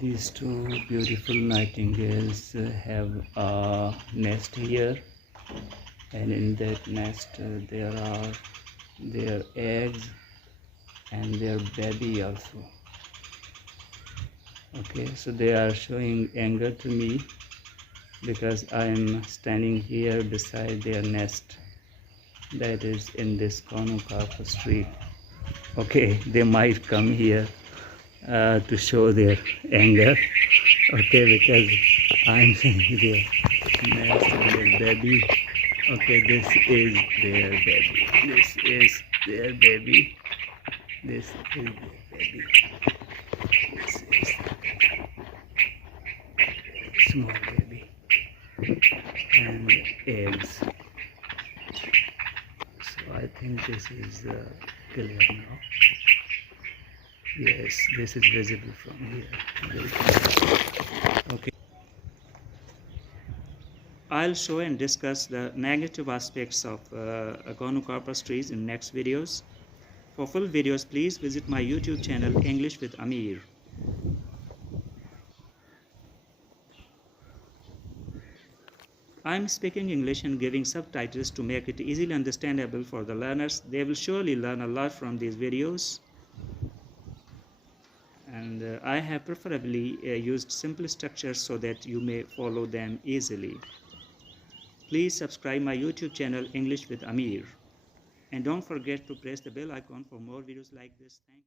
These two beautiful nightingales have a nest here, and in that nest there are their eggs and their baby also. Okay, so they are showing anger to me because I am standing here beside their nest that is in this Conocorpus tree. Okay, they might come here to show their anger. Okay, because I'm seeing their nest and their baby. Okay, this is their baby. This is their baby. This is their baby. This is small baby and eggs. So I think this is clear now. Yes, this is visible from here. Okay. I'll show and discuss the negative aspects of Conocorpus trees in next videos. For full videos, please visit my YouTube channel English with Ameer. I'm speaking English and giving subtitles to make it easily understandable for the learners. They will surely learn a lot from these videos. And I have preferably used simple structures so that you may follow them easily. Please subscribe my YouTube channel English with Ameer. And don't forget to press the bell icon for more videos like this. Thank you.